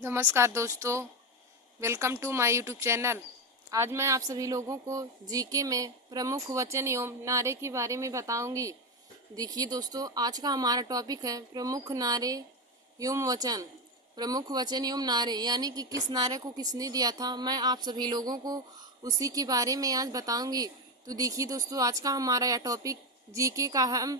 नमस्कार दोस्तों, welcome to my YouTube channel. आज मैं आप सभी लोगों को जीके में प्रमुख वचन एवं नारे के बारे में बताऊंगी। देखिए दोस्तों, आज का हमारा टॉपिक है प्रमुख नारे एवं वचन। प्रमुख वचन एवं नारे यानी कि किस नारे को किसने दिया था, मैं आप सभी लोगों को उसी के बारे में आज बताऊंगी। तो देखिए दोस्तों, आज का हमारा यह टॉपिक जीके का है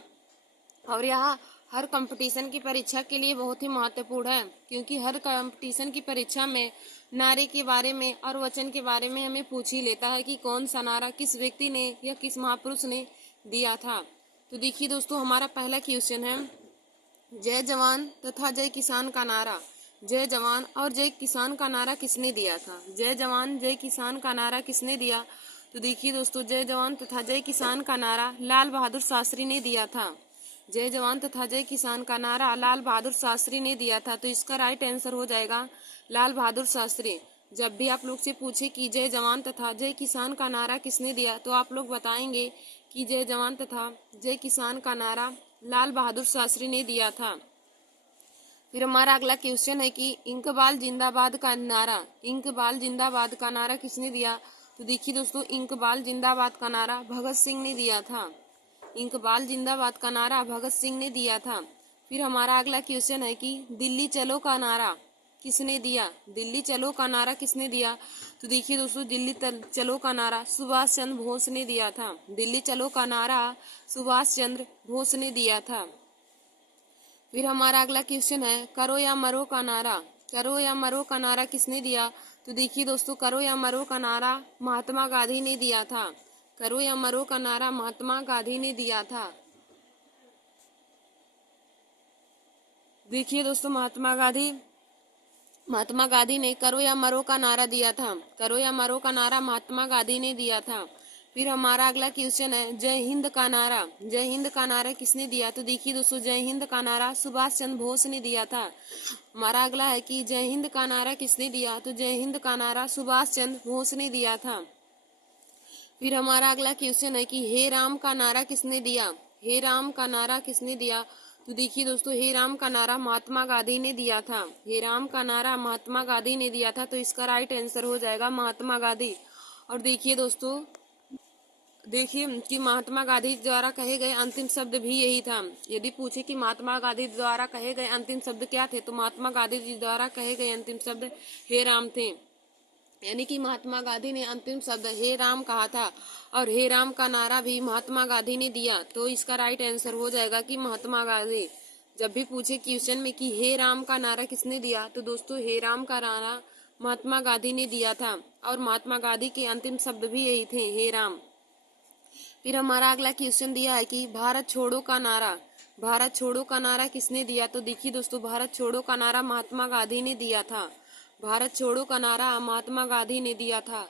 और यह हर कंपटीशन की परीक्षा के लिए बहुत ही महत्वपूर्ण है, क्योंकि हर कंपटीशन की परीक्षा में नारे के बारे में और वचन के बारे में हमें पूछ ही लेता है कि कौन सा नारा किस व्यक्ति ने या किस महापुरुष ने दिया था। तो देखिए दोस्तों, हमारा पहला क्वेश्चन है जय जवान तथा जय किसान का नारा। जय जवान और जय किसान का नारा किसने दिया था? जय जवान जय किसान का नारा किसने दिया? तो देखिए दोस्तों, जय जवान तथा जय किसान का नारा लाल बहादुर शास्त्री ने दिया था। जय जवान तथा जय किसान का नारा लाल बहादुर शास्त्री ने दिया था। तो इसका राइट आंसर हो जाएगा लाल बहादुर शास्त्री। जब भी आप लोग से पूछे कि जय जवान तथा जय किसान का नारा किसने दिया, तो आप लोग बताएंगे कि जय जवान तथा जय किसान का नारा लाल बहादुर शास्त्री ने दिया था। फिर हमारा अगला क्वेश्चन है कि इंकबाल जिंदाबाद का नारा, इंकबाल जिंदाबाद का नारा किसने दिया? तो देखिए दोस्तों, इंकबाल जिंदाबाद का नारा भगत सिंह ने दिया था। इंकबाल जिंदाबाद का नारा भगत सिंह ने दिया था। फिर हमारा अगला क्वेश्चन है कि दिल्ली चलो का नारा किसने दिया? दिल्ली चलो का नारा किसने दिया? तो देखिए दोस्तों, दिल्ली चलो का नारा सुभाष चंद्र बोस ने दिया था। दिल्ली चलो का नारा सुभाष चंद्र बोस ने दिया था। फिर हमारा अगला क्वेश्चन है करो या मरो का नारा, करो या मरो का नारा किसने दिया? तो देखिए दोस्तों, करो या मरो का नारा महात्मा गांधी ने दिया था। करो या मरो का नारा महात्मा गांधी ने दिया था। देखिए दोस्तों, महात्मा गांधी ने करो या मरो का नारा दिया था। करो या मरो का नारा महात्मा गांधी ने दिया था। फिर हमारा अगला क्वेश्चन है जय हिंद का नारा, जय हिंद का नारा किसने दिया? तो देखिए दोस्तों, जय हिंद का नारा सुभाष चंद्र बोस ने दिया था। हमारा अगला है कि जय हिंद का नारा किसने दिया? तो जय हिंद का नारा सुभाष चंद्र बोस ने दिया था। फिर हमारा अगला क्वेश्चन है कि हे राम का नारा किसने दिया? हे राम का नारा किसने दिया? तो देखिए दोस्तों, हे राम का नारा महात्मा गांधी ने दिया था। हे राम का नारा महात्मा गांधी ने दिया था। तो इसका राइट आंसर हो जाएगा महात्मा गांधी। और देखिए दोस्तों, देखिए कि महात्मा गांधी द्वारा कहे गए अंतिम शब्द भी यही था। यदि पूछे कि महात्मा गांधी द्वारा कहे गए अंतिम शब्द क्या थे, तो महात्मा गांधी जी द्वारा कहे गए अंतिम शब्द हे राम थे। यानी कि महात्मा गांधी ने अंतिम शब्द हे राम कहा था और हे राम का नारा भी महात्मा गांधी ने दिया। तो इसका राइट आंसर हो जाएगा कि महात्मा गांधी। जब भी पूछे क्वेश्चन में कि हे राम का नारा किसने दिया, तो दोस्तों हे राम का नारा महात्मा गांधी ने दिया था और महात्मा गांधी के अंतिम शब्द भी यही थे, हे राम। फिर हमारा अगला क्वेश्चन दिया है कि भारत छोड़ो का नारा, भारत छोड़ो का नारा किसने दिया? तो देखिए दोस्तों, भारत छोड़ो का नारा महात्मा गांधी ने दिया था। भारत छोड़ो का नारा महात्मा गांधी ने दिया था।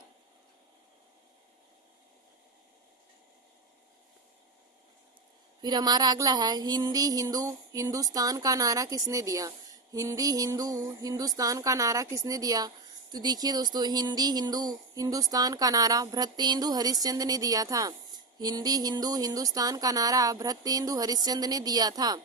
फिर हमारा अगला है हिंदी हिंदू हिंदुस्तान का नारा किसने दिया? हिंदी हिंदू हिंदुस्तान का नारा किसने दिया? तो देखिए दोस्तों, हिंदी हिंदू हिंदुस्तान का नारा भृत्येंदु हरिश्चंद्र ने दिया था। हिंदी हिंदू हिंदुस्तान का नारा भृत्येंदु हरिश्चंद्र ने दिया था।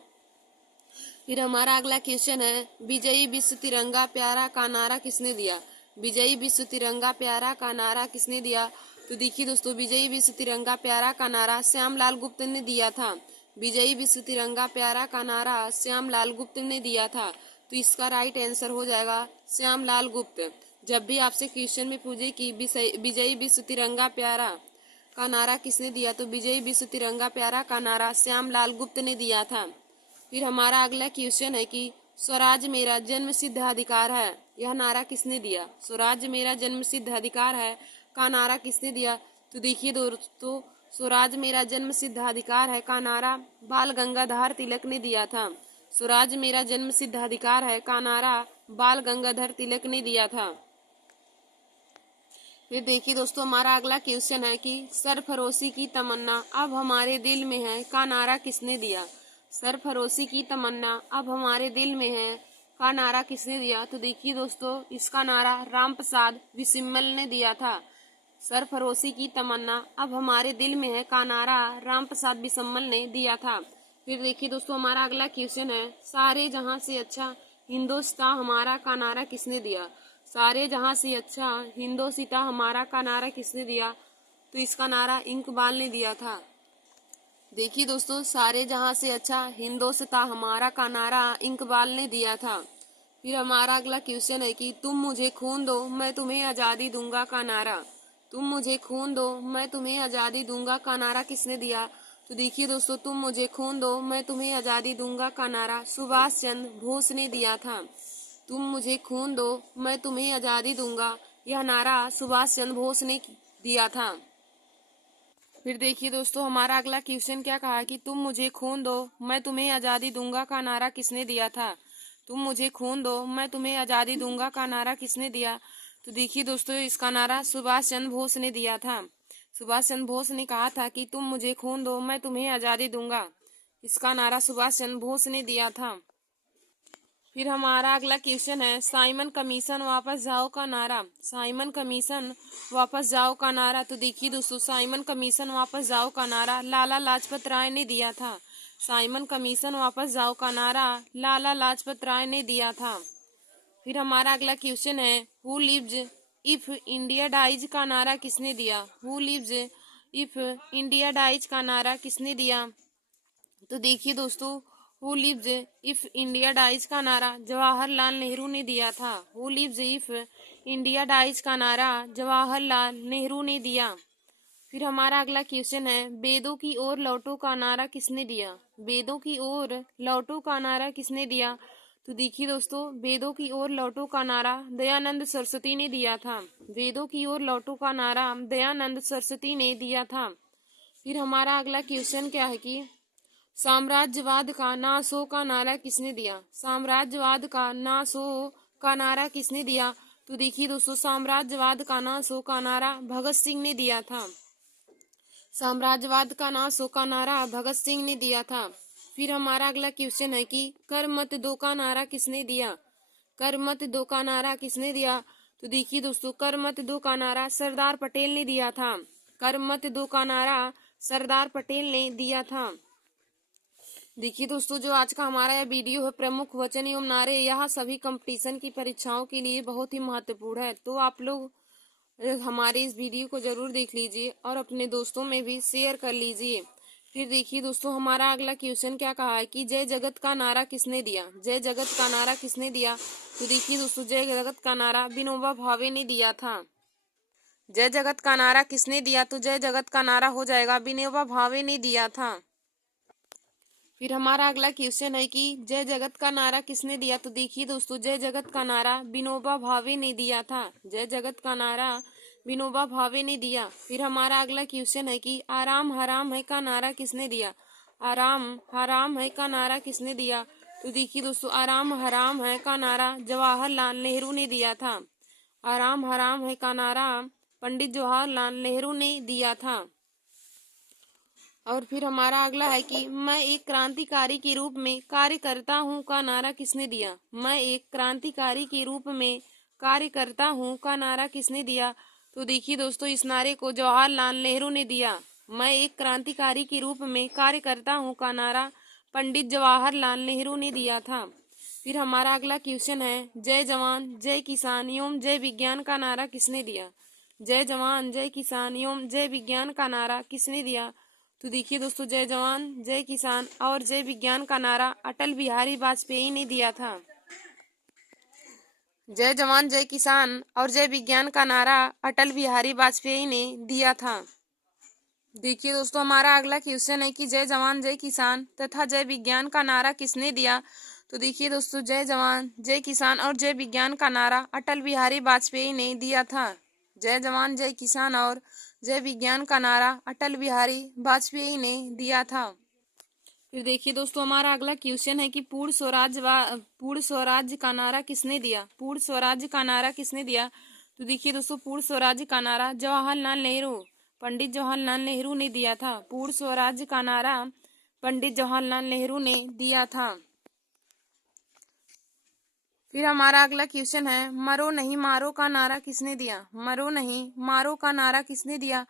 फिर हमारा अगला क्वेश्चन है विजयी विश्व तिरंगा प्यारा का नारा किसने दिया? विजयी विश्व तिरंगा प्यारा का नारा किसने दिया? तो देखिए दोस्तों, विजयी विश्व तिरंगा प्यारा का नारा श्यामलाल गुप्त ने दिया था। विजयी विश्व तिरंगा प्यारा का नारा श्यामलाल गुप्त ने दिया था। तो इसका राइट आंसर हो जाएगा श्यामलाल गुप्त। जब भी आपसे क्वेश्चन में पूछे कि विजयी विश्व तिरंगा प्यारा का नारा किसने दिया, तो विजयी विश्व तिरंगा प्यारा का नारा श्यामलाल गुप्त ने दिया था। फिर हमारा अगला क्वेश्चन है कि स्वराज मेरा जन्म सिद्ध अधिकार है, यह नारा किसने दिया? स्वराज मेरा जन्म सिद्ध अधिकार है का नारा किसने दिया? तो देखिए दोस्तों, स्वराज मेरा जन्म सिद्ध अधिकार है का नारा बाल गंगाधर तिलक ने दिया था। स्वराज मेरा जन्म सिद्ध अधिकार है का नारा बाल गंगाधर तिलक ने दिया था। फिर देखिए दोस्तों, हमारा अगला क्वेश्चन है कि सरफरोशी की तमन्ना अब हमारे दिल में है का नारा किसने दिया? सरफरोशी की तमन्ना अब हमारे दिल में है का नारा किसने दिया? तो देखिए दोस्तों, इसका नारा रामप्रसाद बिस्मिल ने दिया था। सरफरोशी की तमन्ना अब हमारे दिल में है का नारा रामप्रसाद बिस्मिल ने दिया था। फिर देखिए दोस्तों, हमारा अगला क्वेश्चन है सारे जहां से अच्छा हिंदुस्तान हमारा का नारा किसने दिया? सारे जहां से अच्छा हिंदुस्तान हमारा का नारा किसने दिया? तो इसका नारा इकबाल ने दिया था। देखिए दोस्तों, सारे जहां से अच्छा हिंदुस्तान हमारा का नारा इकबाल ने दिया था। फिर हमारा अगला क्वेश्चन है कि तुम मुझे खून दो मैं तुम्हें आजादी दूंगा का नारा। तुम मुझे खून दो मैं तुम्हें आजादी दूंगा का नारा किसने दिया? तो देखिए दोस्तों, तुम मुझे खून दो मैं तुम्हें आजादी दूंगा का नारा सुभाष चंद्र बोस ने दिया था। तुम मुझे खून दो मैं तुम्हें आजादी दूंगा, यह नारा सुभाष चंद्र बोस ने दिया था। फिर देखिए दोस्तों, हमारा अगला क्वेश्चन क्या कहा कि तुम मुझे खून दो मैं तुम्हें आजादी दूंगा का नारा किसने दिया था? तुम मुझे खून दो मैं तुम्हें आजादी दूंगा का नारा किसने दिया? तो देखिए दोस्तों, इसका नारा सुभाष चंद्र बोस ने दिया था। सुभाष चंद्र बोस ने कहा था कि तुम मुझे खून दो मैं तुम्हें आजादी दूंगा। इसका नारा सुभाष चंद्र बोस ने दिया था। फिर हमारा अगला क्वेश्चन है साइमन कमीशन वापस जाओ का नारा। साइमन कमीशन वापस जाओ का नारा। तो देखिए दोस्तों, साइमन कमीशन वापस जाओ का नारा लाला लाजपत राय ने दिया था। साइमन कमीशन वापस जाओ का नारा लाला लाजपत राय ने दिया था। फिर हमारा अगला क्वेश्चन है who lives if India dies का नारा किसने दिया? Who lives if India dies का नारा किसने दिया? तो देखिए दोस्तों, who lives if India dies का नारा जवाहरलाल नेहरू ने दिया था। Who lives if India dies का नारा जवाहरलाल नेहरू ने दिया। फिर हमारा अगला क्वेश्चन है वेदों की ओर लौटो का नारा किसने दिया? वेदों की ओर लौटो का नारा किसने दिया? तो देखिए दोस्तों, वेदों की ओर लौटो का नारा दयानंद सरस्वती ने दिया था। वेदों की ओर लौटो का नारा दयानंद सरस्वती ने दिया था। फिर हमारा अगला क्वेश्चन क्या है कि साम्राज्यवाद का नाश हो का नारा किसने दिया? साम्राज्यवाद का नाश हो का नारा किसने दिया? तो देखिए दोस्तों, साम्राज्यवाद का नाश हो का नारा भगत सिंह ने दिया था। साम्राज्यवाद का नाश हो का नारा भगत सिंह ने दिया था। फिर हमारा अगला क्वेश्चन है कि कर मत दो का नारा किसने दिया? कर मत दो का नारा किसने दिया? तो देखिए दोस्तों, कर मत दो का नारा सरदार पटेल ने दिया था। कर मत दो का नारा सरदार पटेल ने दिया था। देखिए दोस्तों, जो आज का हमारा यह वीडियो है प्रमुख वचन एवं नारे, यह सभी कंपटीशन की परीक्षाओं के लिए बहुत ही महत्वपूर्ण है। तो आप लोग हमारे इस वीडियो को जरूर देख लीजिए और अपने दोस्तों में भी शेयर कर लीजिए। फिर देखिए दोस्तों, हमारा अगला क्वेश्चन क्या कहा है कि जय जगत का नारा किसने दिया? जय जगत का नारा किसने दिया? तो देखिए दोस्तों, जय जगत का नारा विनोबा भावे ने दिया था। जय जगत का नारा किसने दिया? तो जय जगत का नारा हो जाएगा विनोबा भावे ने दिया था। फिर हमारा अगला क्वेश्चन है कि जय जगत का नारा किसने दिया? तो देखिए दोस्तों, जय जगत का नारा विनोबा भावे ने दिया था। जय जगत का नारा विनोबा भावे ने दिया। फिर हमारा अगला क्वेश्चन है कि आराम हराम है का नारा किसने दिया? आराम हराम है का नारा किसने दिया? तो देखिए दोस्तों, आराम हराम है का नारा जवाहरलाल नेहरू ने दिया था। आराम हराम है का नारा पंडित जवाहरलाल नेहरू ने दिया था। और फिर हमारा अगला है कि मैं एक क्रांतिकारी के रूप में कार्य करता हूँ का नारा किसने दिया? मैं एक क्रांतिकारी के रूप में कार्य करता हूँ का नारा किसने दिया? तो देखिए दोस्तों, इस नारे को जवाहरलाल नेहरू ने दिया। मैं एक क्रांतिकारी के रूप में कार्य करता हूँ का नारा पंडित जवाहरलाल नेहरू ने दिया था। फिर हमारा अगला क्वेश्चन है जय जवान जय किसान एवं जय विज्ञान का नारा किसने दिया? जय जवान जय किसान एवं जय विज्ञान का नारा किसने दिया? तो देखिए दोस्तों, जय जवान जय किसान और जय विज्ञान का नारा अटल बिहारी वाजपेयी ने दिया था। जय जवान जय किसान और जय विज्ञान का नारा अटल बिहारी वाजपेयी ने दिया था। देखिए दोस्तों, हमारा अगला क्वेश्चन है कि जय जवान जय किसान तथा जय विज्ञान का नारा किसने दिया? तो देखिए दोस्तों, जय जवान जय किसान और जय विज्ञान का नारा अटल बिहारी वाजपेयी ने दिया था। जय जवान जय किसान और जय विज्ञान का नारा अटल बिहारी वाजपेयी ने दिया था। फिर देखिए दोस्तों, हमारा अगला क्वेश्चन है कि पूर्ण स्वराज्य का नारा किसने दिया? पूर्ण स्वराज्य का नारा किसने दिया? तो देखिए दोस्तों, पूर्ण स्वराज्य का नारा जवाहरलाल नेहरू पंडित जवाहरलाल नेहरू ने दिया था। पूर्ण स्वराज्य का नारा पंडित जवाहरलाल नेहरू ने दिया था। फिर हमारा अगला क्वेश्चन है मरो नहीं मारो का नारा किसने दिया? मरो नहीं मारो का नारा किसने दिया?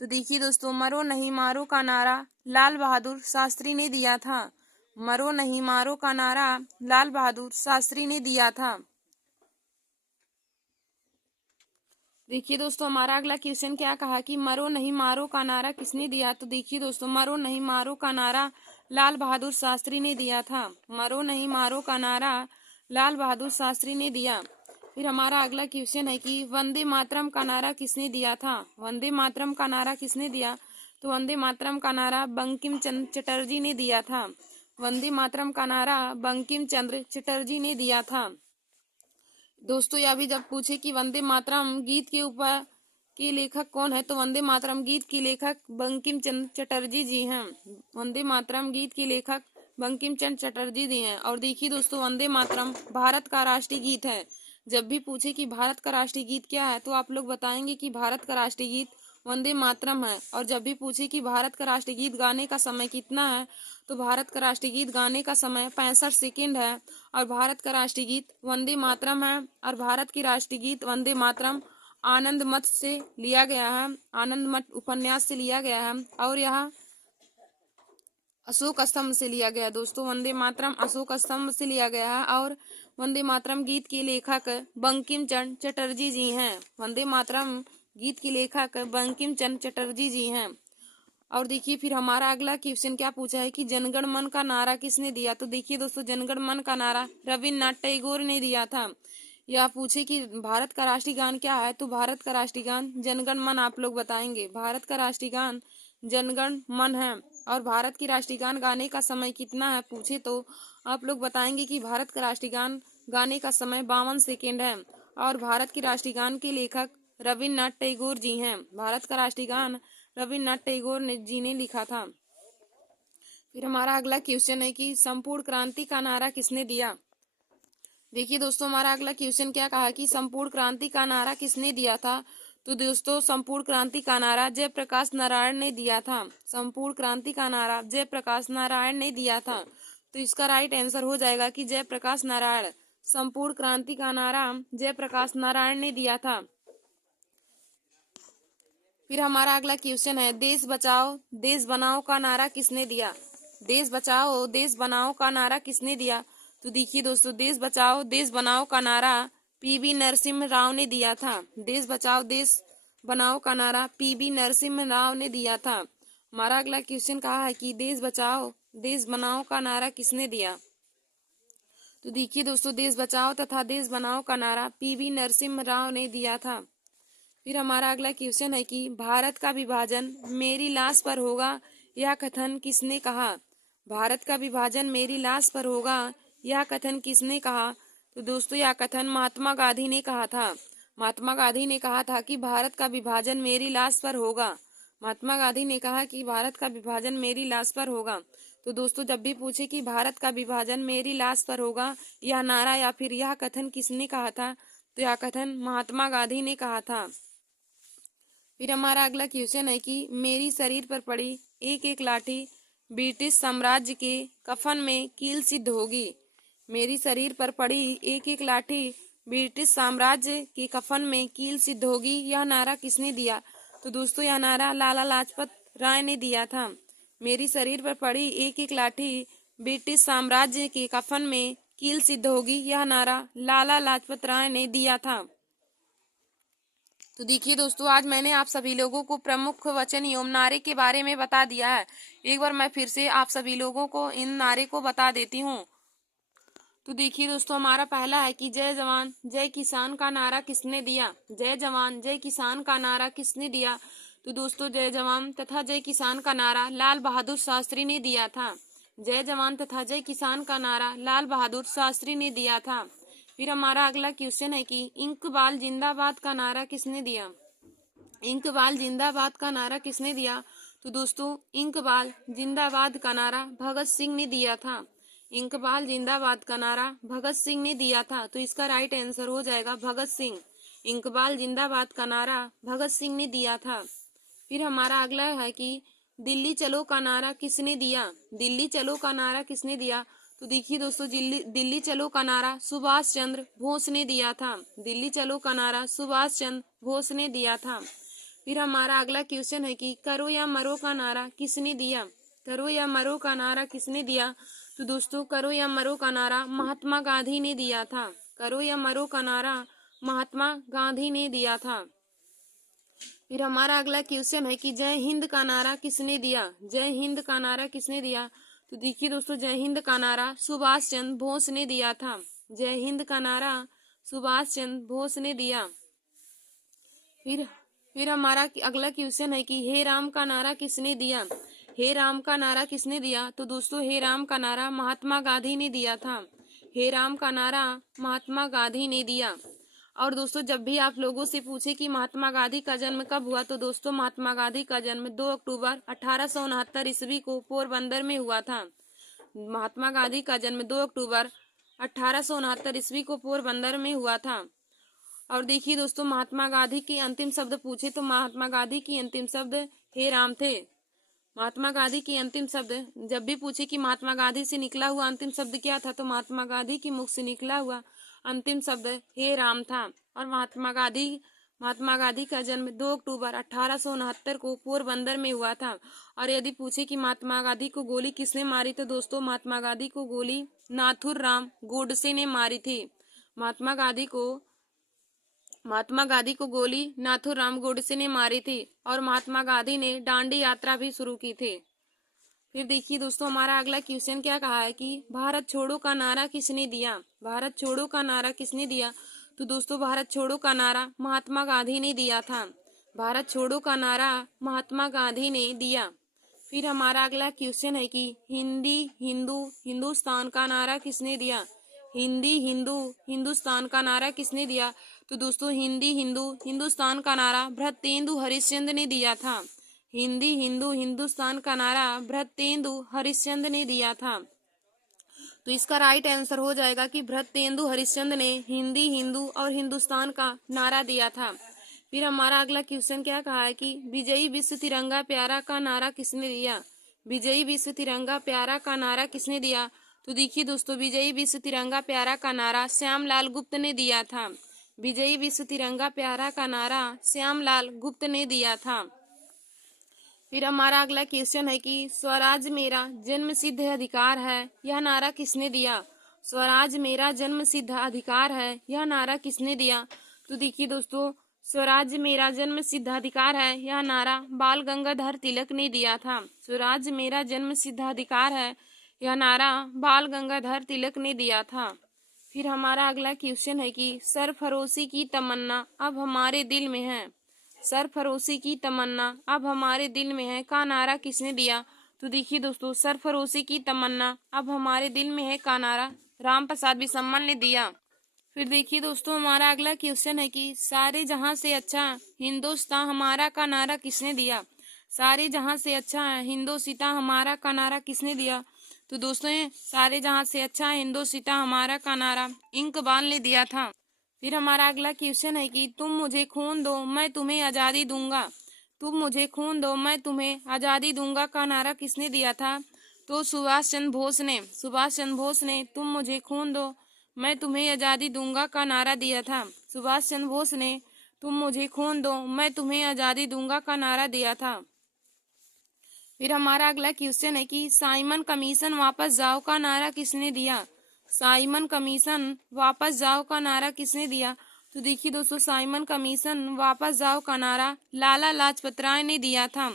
तो देखिए दोस्तों, मरो नहीं मारो का नारा लाल बहादुर शास्त्री ने दिया था। मरो नहीं मारो का नारा लाल बहादुर शास्त्री ने दिया था। देखिए दोस्तों, हमारा अगला क्वेश्चन क्या कहा कि मरो नहीं मारो का नारा किसने दिया। तो देखिए दोस्तों, मरो नहीं मारो का नारा लाल बहादुर शास्त्री ने दिया था। मरो नहीं मारो का नारा लाल बहादुर शास्त्री ने दिया। फिर हमारा अगला क्वेश्चन है कि वंदे मातरम का नारा किसने दिया था। वंदे मातरम का नारा किसने दिया। तो वंदे मातरम का नारा बंकिम चंद्र चटर्जी ने दिया था। वंदे मातरम का नारा बंकिम चंद्र चटर्जी ने दिया था। दोस्तों, यह भी जब पूछे कि वंदे मातरम गीत के ऊपर के लेखक कौन है, तो वंदे मातरम गीत के लेखक बंकिम चंद्र चटर्जी जी हैं। वंदे मातरम गीत के लेखक बंकिम चंद्र चटर्जी जी हैं। और देखिए दोस्तों, वंदे मातरम भारत का राष्ट्रीय गीत है। जब भी पूछे कि भारत का राष्ट्रीय गीत क्या है, तो आप लोग बताएंगे कि भारत का राष्ट्रीय गीत वंदे मातरम है। और जब भी पूछे कि भारत का राष्ट्रीय गीत गाने का समय कितना है, तो भारत का राष्ट्रीय गीत गाने का समय 65 सेकंड है। और भारत का राष्ट्रीय गीत वंदे मातरम है। और भारत की राष्ट्रीय गीत वंदे मातरम आनंद मठ से लिया गया है, आनंद मठ उपन्यास से लिया गया है। और यह अशोक स्तंभ से लिया गया है। दोस्तों, वंदे मातरम अशोक स्तंभ से लिया गया है। और वंदे मातरम गीत के लेखक बंकिम चंद्र चटर्जी जी हैं। वंदे मातरम गीत के लेखक बंकिम चंद्र चटर्जी जी हैं। और देखिए, फिर हमारा अगला क्वेश्चन क्या पूछा है कि जनगण मन का नारा किसने दिया। तो देखिए दोस्तों, जनगण मन का नारा रविन्द्रनाथ टैगोर ने दिया था। या पूछे कि भारत का राष्ट्रीय गान क्या है, तो भारत का राष्ट्रीय गान जनगण मन आप लोग बताएंगे। भारत का राष्ट्रीय गान जनगण मन है। और भारत की राष्ट्रीय गान गाने का समय कितना है पूछे, तो आप लोग बताएंगे कि भारत का राष्ट्रीय गान गाने का समय 52 सेकेंड है। और भारत की राष्ट्रीय गान के लेखक रविन्द्रनाथ टैगोर जी हैं। भारत का राष्ट्रीय गान रविन्द्रनाथ टैगोर जी ने लिखा था। फिर हमारा अगला क्वेश्चन है कि संपूर्ण क्रांति का नारा किसने दिया। देखिए दोस्तों, हमारा अगला क्वेश्चन क्या कहा कि संपूर्ण क्रांति का नारा किसने दिया था। तो दोस्तों, संपूर्ण क्रांति का नारा जयप्रकाश नारायण ने दिया था। संपूर्ण क्रांति का नारा जयप्रकाश नारायण ने दिया था। तो इसका राइट आंसर हो जाएगा कि जयप्रकाश नारायण। संपूर्ण क्रांति का नारा जयप्रकाश नारायण ने दिया था। फिर हमारा अगला क्वेश्चन है देश बचाओ देश बनाओ का नारा किसने दिया। देश बचाओ देश बनाओ का नारा किसने दिया। तो देखिए दोस्तों, देश बचाओ देश बनाओ का नारा पीवी नरसिम्हा राव ने दिया था। देश बचाओ देश बनाओ का नारा पीवी नरसिम्हा राव ने दिया था। हमारा अगला क्वेश्चन कहा है कि देश बचाओ देश बनाओ का नारा किसने दिया। तो देखिए दोस्तों, देश बचाओ तथा देश बनाओ का नारा पीवी नरसिम्हा राव ने दिया था। फिर हमारा अगला क्वेश्चन है कि भारत का विभाजन मेरी लाश पर होगा, यह कथन किसने कहा। भारत का विभाजन मेरी लाश पर होगा, यह कथन किसने कहा। तो दोस्तों, यह कथन महात्मा गांधी ने कहा था। महात्मा गांधी ने कहा था कि भारत का विभाजन मेरी लाश पर होगा। महात्मा गांधी ने कहा कि भारत का विभाजन मेरी लाश पर होगा। तो दोस्तों, जब भी पूछे कि भारत का विभाजन मेरी लाश पर होगा, यह नारा या फिर यह कथन किसने कहा था, तो यह कथन महात्मा गांधी ने कहा था। फिर हमारा अगला क्वेश्चन है कि मेरी शरीर पर पड़ी एक एक लाठी ब्रिटिश साम्राज्य के कफन में कील सिद्ध होगी। मेरी शरीर पर पड़ी एक एक लाठी ब्रिटिश साम्राज्य के कफन में कील सिद्ध होगी, यह नारा किसने दिया। तो दोस्तों, यह नारा लाला लाजपत राय ने दिया था। मेरी शरीर पर पड़ी एक एक लाठी ब्रिटिश साम्राज्य के कफन में कील सिद्ध होगी, यह नारा लाला लाजपत राय ने दिया था। तो देखिए दोस्तों, आज मैंने आप सभी लोगों को प्रमुख वचन एवं नारे के बारे में बता दिया है। एक बार मैं फिर से आप सभी लोगों को इन नारे को बता देती हूँ। तो देखिए दोस्तों, हमारा पहला है कि जय जवान जय किसान का नारा किसने दिया। जय जवान जय किसान का नारा किसने दिया। तो दोस्तों, जय जवान तथा जय किसान का नारा लाल बहादुर शास्त्री ने दिया था। जय जवान तथा जय किसान का नारा लाल बहादुर शास्त्री ने दिया था। फिर हमारा अगला क्वेश्चन है कि इंकबाल जिंदाबाद का नारा किसने दिया। इंकबाल जिंदाबाद का नारा किसने दिया। तो दोस्तों, इंकबाल जिंदाबाद का नारा भगत सिंह ने दिया था। इंकबाल जिंदाबाद का नारा भगत सिंह ने दिया था। तो इसका राइट आंसर हो जाएगा भगत सिंह। इंकबाल जिंदाबाद का नारा भगत सिंह ने दिया था। फिर हमारा अगला है कि दिल्ली चलो का नारा किसने दिया। दिल्ली चलो का नारा किसने दिया। तो देखिए दोस्तों, दिल्ली चलो का नारा सुभाष चंद्र बोस ने दिया था। दिल्ली चलो का नारा सुभाष चंद्र बोस ने दिया था। फिर हमारा अगला क्वेश्चन है कि करो या मरो का नारा किसने दिया। करो या मरो का नारा किसने दिया। तो दोस्तों करो या मरो का नारा महात्मा गांधी ने दिया था। करो या मरो का नारा महात्मा गांधी ने दिया था। फिर हमारा अगला क्वेश्चन है कि जय हिंद का नारा किसने दिया। जय हिंद का नारा किसने दिया। तो देखिए दोस्तों, जय हिंद का नारा सुभाष चंद्र बोस ने दिया था। जय हिंद का नारा सुभाष चंद्र बोस ने दिया। फिर हमारा अगला क्वेश्चन है कि हे राम का नारा किसने दिया। हे राम का नारा किसने दिया। तो दोस्तों हे राम का नारा महात्मा गांधी ने दिया था। हे राम का नारा महात्मा गांधी ने दिया। और दोस्तों जब भी आप लोगों से पूछे कि महात्मा गांधी का जन्म कब हुआ, तो दोस्तों महात्मा गांधी का जन्म 2 अक्टूबर 1869 ईस्वी को पोरबंदर में हुआ था। महात्मा गांधी का जन्म 2 अक्टूबर 1869 ईस्वी को पोरबंदर में हुआ था। और देखिए दोस्तों, महात्मा गांधी के अंतिम शब्द पूछे तो महात्मा गांधी की अंतिम शब्द हे राम थे। महात्मा गांधी की अंतिम शब्द जब भी पूछे कि महात्मा गांधी से निकला हुआ अंतिम शब्द क्या था, तो महात्मा गांधी के मुख से निकला हुआ अंतिम शब्द हे राम था। और महात्मा गांधी का जन्म 2 अक्टूबर 1869 को पोरबंदर में हुआ था। और यदि पूछे कि महात्मा गांधी को गोली किसने मारी, तो दोस्तों महात्मा गांधी को गोली नाथुराम गोडसे ने मारी थी। महात्मा गांधी को गोली नाथुराम गोडसे ने मारी थी। और महात्मा गांधी ने दांडी यात्रा भी शुरू की थी। फिर देखिए दोस्तों, हमारा अगला क्वेश्चन क्या कहा है कि भारत छोड़ो का नारा किसने दिया। भारत छोड़ो का नारा किसने दिया। तो दोस्तों भारत छोड़ो का नारा महात्मा गांधी ने दिया था। भारत छोड़ो का नारा महात्मा गांधी ने दिया। फिर हमारा अगला क्वेश्चन है कि हिंदी हिंदू हिंदुस्तान का नारा किसने दिया। हिंदी हिंदू हिंदुस्तान का नारा किसने दिया। तो दोस्तों हिंदी हिंदू हिंदुस्तान का नारा भृत्येंदु हरिश्चंद्र ने दिया था। हिंदी हिंदू हिंदुस्तान का नारा भृत्येंदु हरिश्चंद्र ने दिया था। तो इसका राइट आंसर हो जाएगा कि भृत्येंदु हरिश्चंद्र ने हिंदी हिंदू और हिंदुस्तान का नारा दिया था। फिर हमारा अगला क्वेश्चन क्या कहा है कि विजयी विश्व तिरंगा प्यारा का नारा किसने दिया। विजयी विश्व तिरंगा प्यारा का नारा किसने दिया। तो देखिए दोस्तों, विजयी विश्व तिरंगा प्यारा का नारा श्यामलाल गुप्त ने दिया था। विजयी विश्व तिरंगा प्यारा का नारा श्यामलाल गुप्त ने दिया था। फिर हमारा अगला क्वेश्चन है कि स्वराज मेरा जन्म सिद्ध अधिकार है, यह नारा किसने दिया। स्वराज मेरा जन्म सिद्ध अधिकार है, यह नारा किसने दिया। तो देखिए दोस्तों, स्वराज मेरा जन्म सिद्ध अधिकार है, यह नारा बाल गंगाधर तिलक ने दिया था। स्वराज मेरा जन्म सिद्ध अधिकार है, यह नारा बाल गंगाधर तिलक ने दिया था। फिर हमारा अगला क्वेश्चन है कि सरफरोशी की तमन्ना अब हमारे दिल में है। सरफरोशी की तमन्ना अब हमारे दिल में है का नारा किसने दिया। तो देखिए दोस्तों, सरफरोशी की तमन्ना अब हमारे दिल में है का नारा राम प्रसाद बिस्मिल ने दिया। फिर देखिए दोस्तों, हमारा अगला क्वेश्चन है कि सारे जहां से अच्छा हिंदुस्तान हमारा का नारा किसने दिया। सारे जहां से अच्छा हिंदुस्तान हमारा का नारा किसने दिया। तो दोस्तों सारे जहां से अच्छा हिंदुस्तान हमारा का नारा इकबाल ने दिया था। फिर हमारा अगला क्वेश्चन है कि तुम मुझे खून दो मैं तुम्हें आज़ादी दूंगा। तुम मुझे खून दो मैं तुम्हें आज़ादी दूंगा का नारा किसने दिया था। तो सुभाष चंद्र बोस ने। सुभाष चंद्र बोस ने तुम मुझे खून दो मैं तुम्हें आज़ादी दूंगा का नारा दिया था। सुभाष चंद्र बोस ने तुम मुझे खून दो मैं तुम्हें आज़ादी दूंगा का नारा दिया था। फिर हमारा अगला क्वेश्चन है कि साइमन कमीशन वापस जाओ का नारा किसने दिया। साइमन कमीशन वापस जाओ का नारा किसने दिया। तो देखिए दोस्तों, साइमन कमीशन वापस जाओ का नारा लाला लाजपत राय ने दिया था।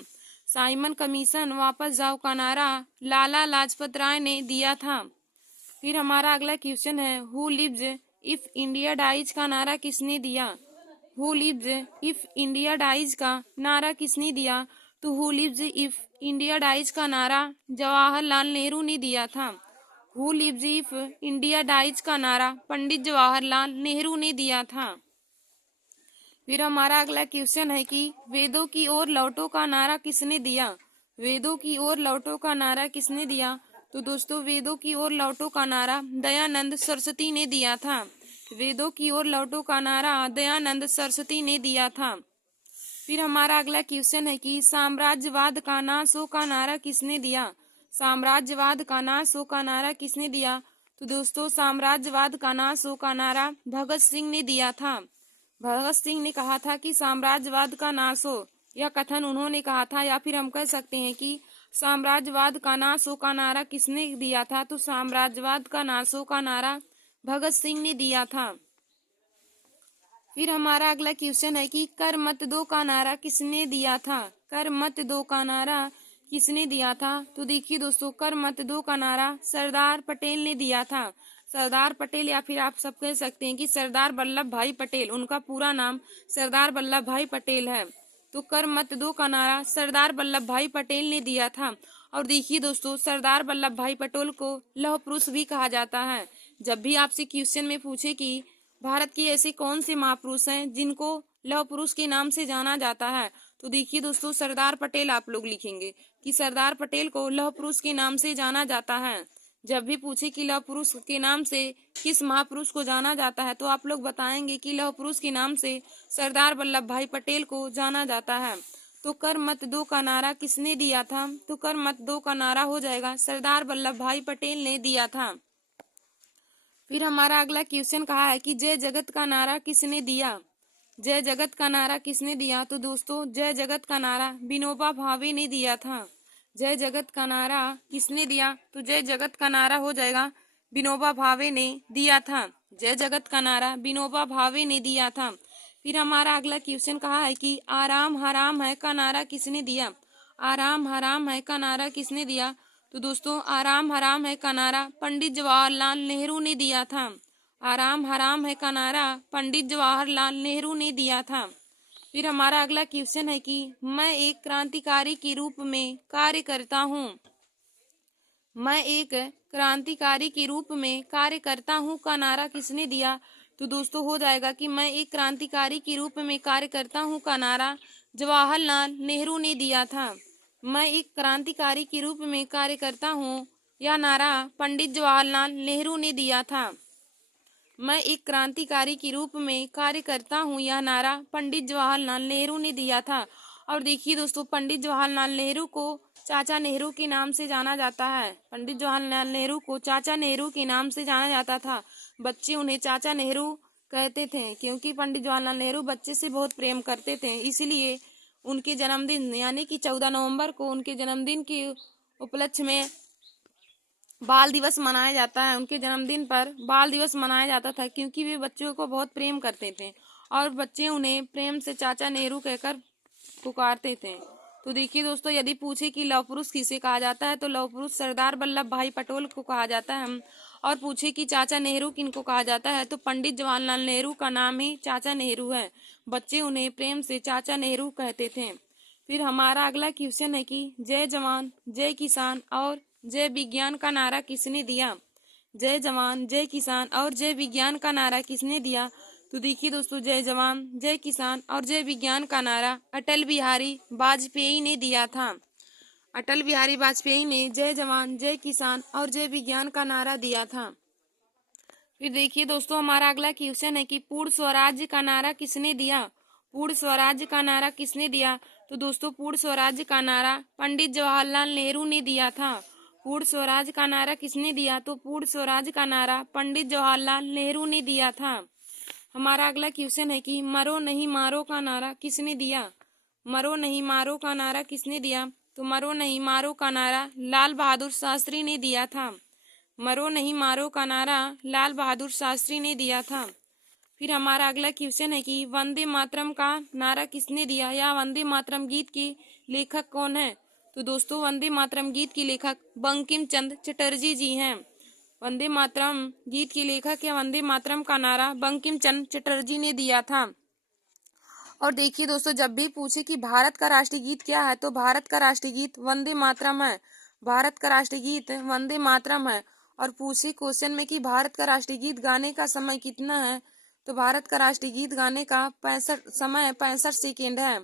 साइमन कमीशन वापस जाओ का नारा लाला लाजपत राय ने दिया था। फिर हमारा अगला क्वेश्चन है who lives if India dies का नारा किसने दिया। Who lives if India dies का नारा किसने दिया। तो who lives if India dies का नारा जवाहरलाल नेहरू ने दिया था। Who lives if India dies का नारा पंडित जवाहरलाल नेहरू ने दिया था। फिर हमारा अगला क्वेश्चन है कि वेदों की ओर लौटो का नारा किसने दिया। वेदों की ओर लौटो का नारा किसने दिया। तो दोस्तों वेदों की ओर लौटो का नारा दयानंद सरस्वती ने दिया था। वेदों की ओर लौटो का नारा दयानंद सरस्वती ने दिया था। फिर हमारा अगला क्वेश्चन है कि साम्राज्यवाद का नाश हो का नारा किसने दिया। साम्राज्यवाद का नाश हो का नारा किसने दिया। तो दोस्तों साम्राज्यवाद का नाश हो का नारा भगत सिंह ने दिया था। भगत सिंह ने कहा था कि साम्राज्यवाद का नाश हो, यह कथन उन्होंने कहा था, या फिर हम कह सकते हैं कि साम्राज्यवाद का नाश हो का नारा किसने दिया था? तो साम्राज्यवाद का नाश हो का नारा भगत सिंह ने दिया था। फिर हमारा अगला क्वेश्चन है कि कर मत दो का नारा किसने दिया था? कर मत दो का नारा किसने दिया था? तो देखिए दोस्तों, कर मत दो का नारा सरदार पटेल ने दिया था। सरदार पटेल, या फिर आप सब कह सकते हैं कि सरदार वल्लभ भाई पटेल, उनका पूरा नाम सरदार वल्लभ भाई पटेल है। तो कर मत दो का नारा सरदार वल्लभ भाई पटेल ने दिया था। और देखिए दोस्तों, सरदार वल्लभ भाई पटेल को लौह पुरुष भी कहा जाता है। जब भी आपसे क्वेश्चन में पूछे कि भारत के ऐसे कौन से महापुरुष हैं जिनको लौह पुरुष के नाम से जाना जाता है, तो देखिए दोस्तों, सरदार पटेल आप लोग लिखेंगे कि सरदार पटेल को लौह पुरुष के नाम से जाना जाता है। जब भी पूछे कि लौह पुरुष के नाम से किस महापुरुष को जाना जाता है, तो आप लोग बताएंगे कि लौह पुरुष के नाम से सरदार वल्लभ भाई पटेल को जाना जाता है। तो कर मत दो का नारा किसने दिया था? तो कर मत दो का नारा हो जाएगा सरदार वल्लभ भाई पटेल ने दिया था। फिर हमारा अगला क्वेश्चन कहा है कि जय जगत का नारा किसने दिया? जय जगत का नारा किसने दिया? तो दोस्तों, जय जगत का नारा विनोबा भावे ने दिया था। जय जगत का नारा किसने दिया? तो जय जगत का नारा हो जाएगा विनोबा भावे ने दिया था। जय जगत का नारा विनोबा भावे ने दिया था। फिर हमारा अगला क्वेश्चन कहा है कि आराम हराम है का नारा किसने दिया? आराम हराम है का नारा किसने दिया? तो दोस्तों, आराम हराम है का नारा पंडित जवाहरलाल नेहरू ने दिया था। आराम हराम है का नारा पंडित जवाहरलाल नेहरू ने दिया था। फिर हमारा अगला क्वेश्चन है कि मैं एक क्रांतिकारी के रूप में कार्य करता हूँ। मैं एक क्रांतिकारी के रूप में कार्य करता हूँ का नारा किसने दिया? तो दोस्तों, हो जाएगा कि मैं एक क्रांतिकारी के रूप में कार्य करता हूँ का नारा जवाहरलाल नेहरू ने दिया था। मैं एक क्रांतिकारी के रूप में कार्य करता हूँ, यह नारा पंडित जवाहरलाल नेहरू ने दिया था। मैं एक क्रांतिकारी के रूप में कार्य करता हूँ, यह नारा पंडित जवाहरलाल नेहरू ने दिया था। और देखिए दोस्तों, पंडित जवाहरलाल नेहरू को चाचा नेहरू के नाम से जाना जाता है। पंडित जवाहरलाल नेहरू को चाचा नेहरू के नाम से जाना जाता था। बच्चे उन्हें चाचा नेहरू कहते थे क्योंकि पंडित जवाहरलाल नेहरू बच्चे से बहुत प्रेम करते थे। इसलिए उनके जन्मदिन यानी कि 14 नवंबर को उनके जन्मदिन के उपलक्ष्य में बाल दिवस मनाया जाता है। उनके जन्मदिन पर बाल दिवस मनाया जाता था क्योंकि वे बच्चों को बहुत प्रेम करते थे और बच्चे उन्हें प्रेम से चाचा नेहरू कहकर पुकारते थे। तो देखिए दोस्तों, यदि पूछे कि लौह पुरुष किसे कहा जाता है, तो लौह पुरुष सरदार वल्लभ भाई पटेल को कहा जाता है। और पूछे कि चाचा नेहरू किनको कहा जाता है, तो पंडित जवाहरलाल नेहरू का नाम ही चाचा नेहरू है। बच्चे उन्हें प्रेम से चाचा नेहरू कहते थे। फिर हमारा अगला क्वेश्चन है कि जय जवान जय किसान और जय विज्ञान का नारा किसने दिया? जय जवान जय किसान और जय विज्ञान का नारा किसने दिया? तो देखिए दोस्तों, जय जवान जय किसान और जय विज्ञान का नारा अटल बिहारी वाजपेयी ने दिया था। अटल बिहारी वाजपेयी ने जय जवान जय किसान और जय विज्ञान का नारा दिया था। फिर देखिए दोस्तों, हमारा अगला क्वेश्चन है कि पूर्ण स्वराज्य का नारा किसने दिया? पूर्ण स्वराज्य का नारा किसने दिया? तो दोस्तों, पूर्ण स्वराज्य का नारा पंडित जवाहरलाल नेहरू ने दिया था। पूर्ण स्वराज्य का नारा किसने दिया? तो पूर्ण स्वराज्य का नारा पंडित जवाहरलाल नेहरू ने दिया था। हमारा अगला क्वेश्चन है कि मरो नहीं मारो का नारा किसने दिया? मरो नहीं मारो का नारा किसने दिया? तो मरो नहीं मारो का नारा लाल बहादुर शास्त्री ने दिया था। मरो नहीं मारो का नारा लाल बहादुर शास्त्री ने दिया था। फिर हमारा अगला क्वेश्चन है कि वंदे मातरम का नारा किसने दिया या वंदे मातरम गीत के लेखक कौन है? तो दोस्तों, वंदे मातरम गीत के लेखक बंकिम चंद्र चटर्जी जी हैं। वंदे मातरम गीत के लेखक या वंदे मातरम का नारा बंकिम चंद्र चटर्जी ने दिया था। और देखिए दोस्तों, जब भी पूछे कि भारत का राष्ट्रीय गीत क्या है, तो भारत का राष्ट्रीय गीत वंदे मातरम है। भारत का राष्ट्रीय गीत वंदे मातरम है। और पूछे क्वेश्चन में कि भारत का राष्ट्रीय गीत गाने का समय कितना है, तो भारत का राष्ट्रीय गीत गाने का 65 सेकेंड है।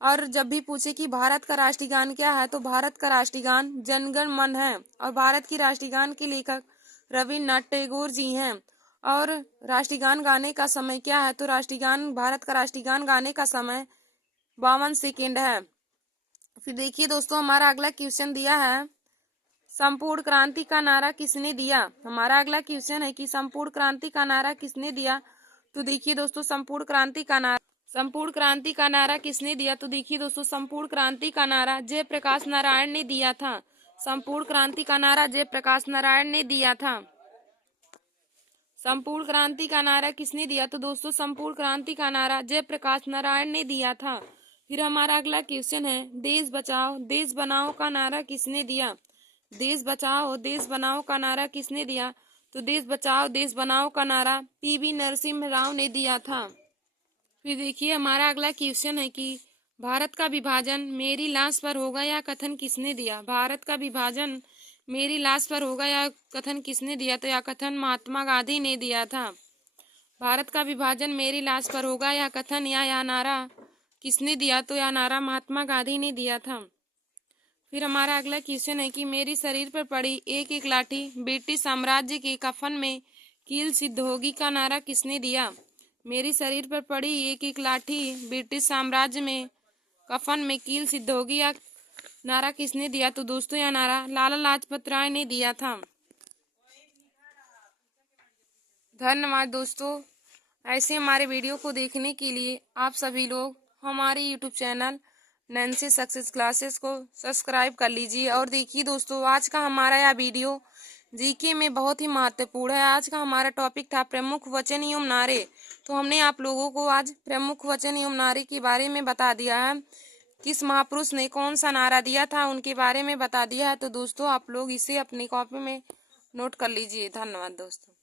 और जब भी पूछे कि भारत का राष्ट्रीय गान क्या है, तो भारत का राष्ट्रीय गान जन गण मन है। और भारत की राष्ट्रीय गान के लेखक रविन्द्रनाथ टैगोर जी हैं। और राष्ट्रीय गान गाने का समय क्या है, तो भारत का राष्ट्रीय गान गाने का समय 52 सेकेंड है। फिर देखिए दोस्तों, हमारा अगला क्वेश्चन दिया है संपूर्ण क्रांति का नारा किसने दिया? हमारा अगला क्वेश्चन है कि संपूर्ण क्रांति का नारा किसने दिया? तो देखिए दोस्तों, संपूर्ण क्रांति का नारा संपूर्ण क्रांति का नारा किसने दिया? तो देखिए दोस्तों, संपूर्ण क्रांति का नारा जयप्रकाश नारायण ने दिया था। संपूर्ण क्रांति का नारा जयप्रकाश नारायण ने दिया था। संपूर्ण क्रांति का नारा किसने दिया? तो दोस्तों, संपूर्ण क्रांति का नारा जयप्रकाश नारायण ने दिया था। फिर हमारा अगला क्वेश्चन है, देश बचाओ देश बनाओ का नारा किसने दिया? देश बचाओ देश बनाओ का नारा किसने दिया? तो देश बचाओ देश बनाओ का नारा पीवी नरसिम्हा राव ने दिया था। फिर देखिए हमारा अगला क्वेश्चन है कि भारत का विभाजन मेरी लाश पर होगा या कथन किसने दिया? भारत का विभाजन मेरी लाश पर होगा या कथन किसने दिया? तो यह कथन महात्मा गांधी ने दिया था। भारत का विभाजन मेरी लाश पर होगा या कथन यह नारा किसने दिया? तो यह नारा महात्मा गांधी ने दिया था। फिर हमारा अगला क्वेश्चन है कि मेरी शरीर पर पड़ी एक एक लाठी ब्रिटिश साम्राज्य के कफन में कील सिद्ध होगी का नारा किसने दिया? मेरी शरीर पर पड़ी एक एक लाठी ब्रिटिश साम्राज्य में कफन में कील सिद्ध होगी या नारा किसने दिया? तो दोस्तों, यह नारा लाला लाजपत राय ने दिया था। धन्यवाद दोस्तों। ऐसे हमारे वीडियो को देखने के लिए आप सभी लोग हमारे YouTube channel Nancy success classes को सब्सक्राइब कर लीजिए। और देखिए दोस्तों, आज का हमारा यह वीडियो जीके में बहुत ही महत्वपूर्ण है। आज का हमारा टॉपिक था प्रमुख वचन एवं नारे। तो हमने आप लोगों को आज प्रमुख वचन एवं नारे के बारे में बता दिया है। किस महापुरुष ने कौन सा नारा दिया था उनके बारे में बता दिया है। तो दोस्तों, आप लोग इसे अपनी कॉपी में नोट कर लीजिए। धन्यवाद दोस्तों।